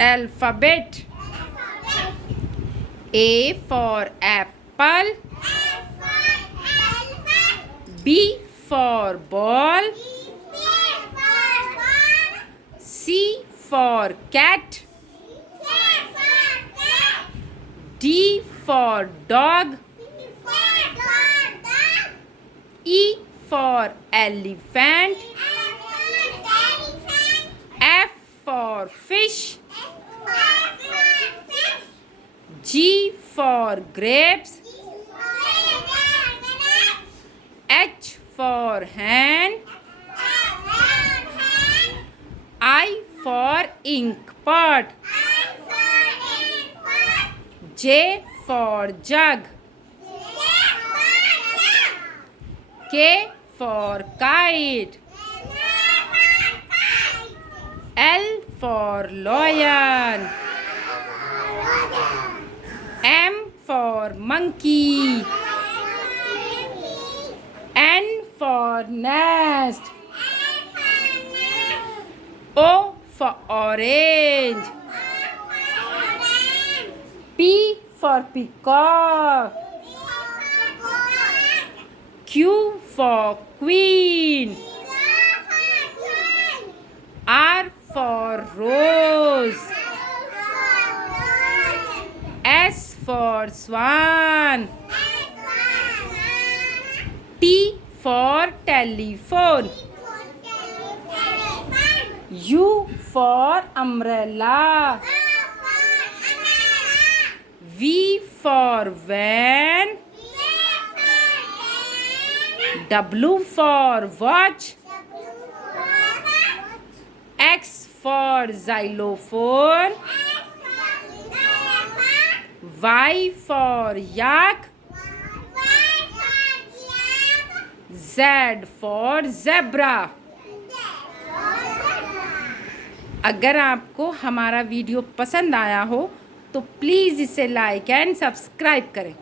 Alphabet. A for apple. B for ball. C for cat. D for dog. E for elephant. F for fish. G for grapes. H for hen. I for ink pot. J for jug. K for kite. L for lion. M for monkey. N for nest. O for orange. P for peacock. Q for queen. R for rose. S for swan. T for telephone. U for umbrella. V for van. W for watch. X for xylophone. Y for yak. Z for zebra. अगर आपको हमारा video पसंद आया हो तो please इसे like and subscribe करें।